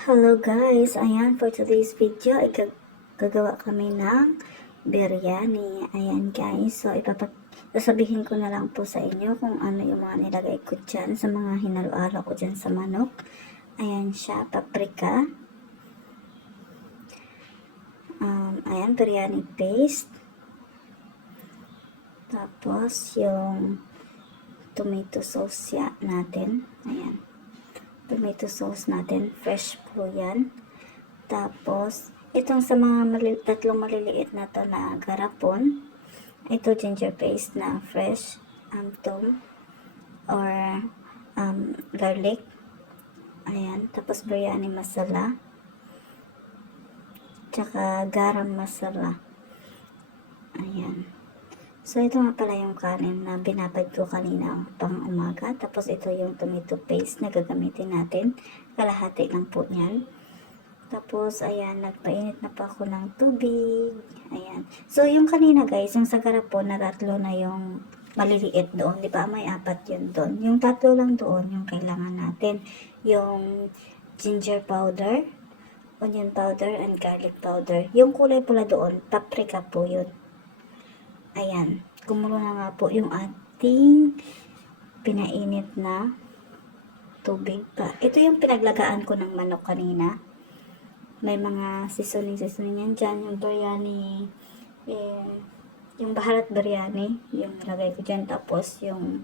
Hello guys! Ayan, for today's video, gagawa kami ng biryani. Ayan guys, so sasabihin ko na lang po sa inyo kung ano yung mga nilagay ko dyan sa mga hinalo-halo ko dyan sa manok. Ayan siya, paprika. Ayan, biryani paste. Tapos yung tomato sauce natin. Ayan, tomato sauce natin, fresh po yan. Tapos, itong sa mga tatlong maliliit na to na garapon, ito ginger paste na fresh, tom, or garlic. Ayan, tapos biryani masala, tsaka garam masala. Ayan. So, ito nga pala yung kanin na binabad ko kanina pang umaga. Tapos, ito yung tomato paste na gagamitin natin. Kalahati lang po yan. Tapos, ayan, nagpainit na pa ako ng tubig. Ayan. So, yung kanina guys, yung sa garapon na tatlo na yung maliliit doon. Di ba? May 4 yun doon. Yung tatlo lang doon, yung kailangan natin. Yung ginger powder, onion powder, and garlic powder. Yung kulay pula doon, paprika po yun. Ayan. Kumulo na nga po yung ating pinainit na tubig pa. Ito yung pinaglagaan ko ng manok kanina. May mga seasoning yan dyan. Yung biryani, yung baharat biryani, yung lagay ko dyan. Tapos yung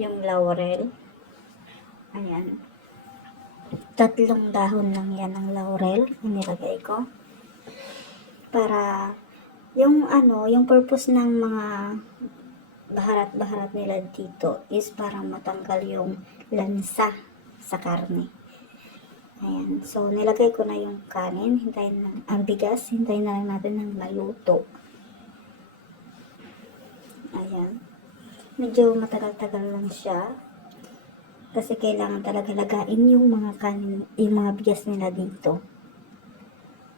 laurel. Ayan. 3 dahon lang yan ng laurel. Yung nilagay ko. Para, yung purpose ng mga baharat nila dito is para matanggal yung lansa sa karne. Ayan. So, nilagay ko na yung kanin. Hintayin na, ang bigas. Hintayin na lang natin ng maluto. Ayan. Medyo matagal-tagal lang siya. Kasi kailangan talaga lagain yung mga kanin, yung mga bigas nila dito.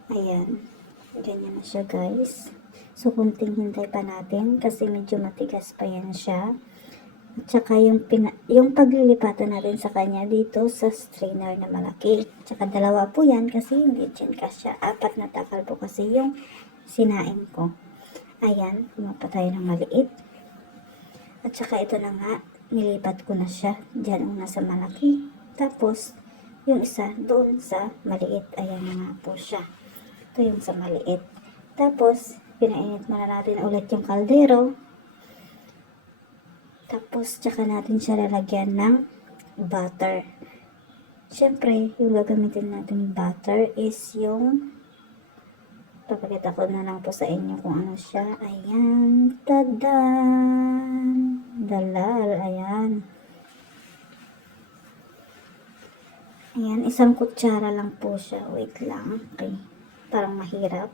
Ayan. Ganyan na siya guys. So, kunting hintay pa natin kasi medyo matigas pa yan siya. At saka yung paglilipatan natin sa kanya dito sa strainer na malaki. Tsaka 2 po yan kasi hindi dyan kasya. 4 na takal po kasi yung sinain ko. Ayan, pumunta tayo ng maliit. At saka ito na nga, nilipat ko na siya dyan una sa malaki. Tapos, yung isa doon sa maliit. Ayan na nga po siya. Ito yung sa maliit. Tapos, pinainit muna natin ulit yung kaldero. Tapos, tsaka natin siya lalagyan ng butter. Siyempre, yung gagamitin natin butter is yung, papakita ko na lang po sa inyo kung ano siya. Ayan, tadan! Dalal, ayan. Ayan, 1 kutsara lang po siya. Wait lang, okay. Parang mahirap.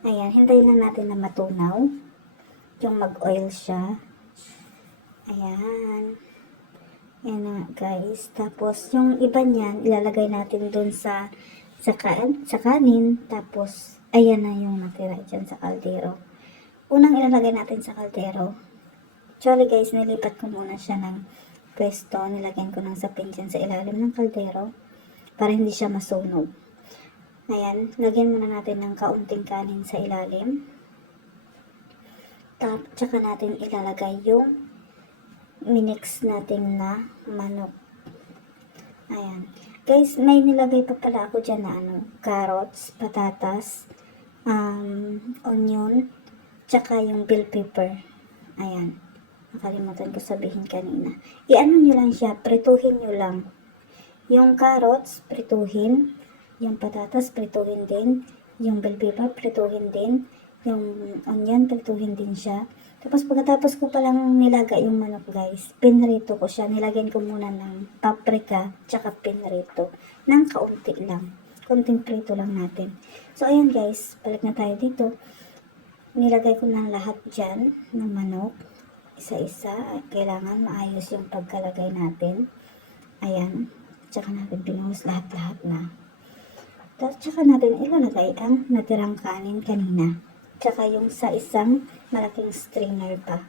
Ayan, hintayin lang natin na matunaw. Yung mag-oil siya. Ayan. Ayan na guys. Tapos, yung iba niyan, ilalagay natin dun sa kanin. Tapos, ayan na yung natira dyan sa kaldero. Unang ilalagay natin sa kaldero. Actually guys, nilipat ko muna siya ng pwesto. Nilagyan ko ng sapin dyan sa ilalim ng kaldero. Para hindi siya masunog. Ayan. Lagyan muna natin ng kaunting kanin sa ilalim. Tsaka natin ilalagay yung minix natin na manok. Ayan. Guys, may nilagay pa pala ako dyan na carrots, patatas, onion, tsaka yung bell pepper. Ayan. Nakalimutan ko sabihin kanina. I-ano nyo lang siya, prituhin nyo lang. Yung carrots, prituhin. Yung patatas, prituhin din. Yung bell pepper, prituhin din. Yung onion, prituhin din siya. Tapos pagkatapos ko palang nilagay yung manok guys, pinrito ko siya. Nilagyan ko muna ng paprika, tsaka pinrito. Nang kaunti lang. Kunting prito lang natin. So ayan guys, balik na tayo dito. Nilagay ko na lahat dyan ng manok. Isa-isa. Kailangan maayos yung pagkalagay natin. Ayan. Tsaka natin pinuhos lahat-lahat na. Tapos tsaka natin ilalagay ang natirang kanin kanina. Tsaka yung sa isang malaking strainer pa.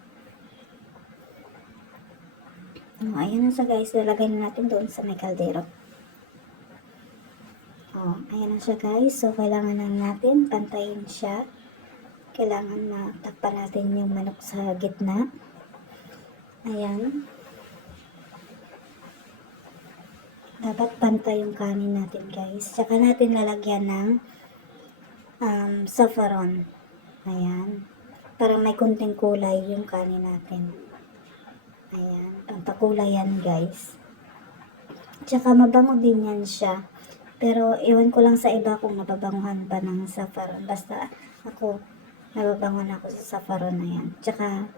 Ayan na sa guys, lalagay na natin doon sa may kaldero. Oh, ayan na siya guys. So, kailangan na natin pantayin siya. Kailangan matakpan natin yung manok sa gitna. Ayan. Dapat pantay yung kanin natin guys. Tsaka natin lalagyan ng saffron. Ayan. Para may kunting kulay yung kanin natin. Ayan. Pampakulay yan guys. Tsaka mabango din yan siya. Pero iwan ko lang sa iba kung nababanguhan pa ng saffron. Basta ako, nababanguhan ako sa saffron na yan. Tsaka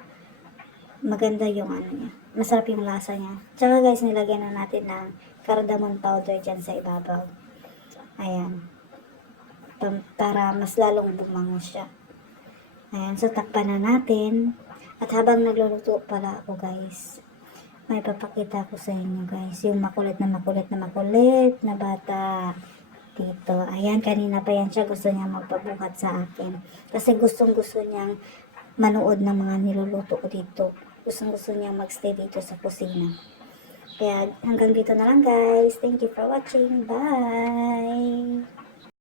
maganda yung ano niya. Masarap yung lasa niya. Tsaka guys, nilagyan na natin ng cardamom powder dyan sa ibabaw. Ayan. Para mas lalong bumango siya. Ayan. So, takpan na natin. At habang nagluluto pala ako guys, may papakita ko sa inyo guys. Yung makulit na bata dito. Ayan, kanina pa yan siya gusto niya magpabuhat sa akin. Kasi gustong-gusto niyang manood ng mga niluluto ko dito. Gustong-gusto niya magstay dito sa kusina. Kaya hanggang dito na lang guys. Thank you for watching. Bye!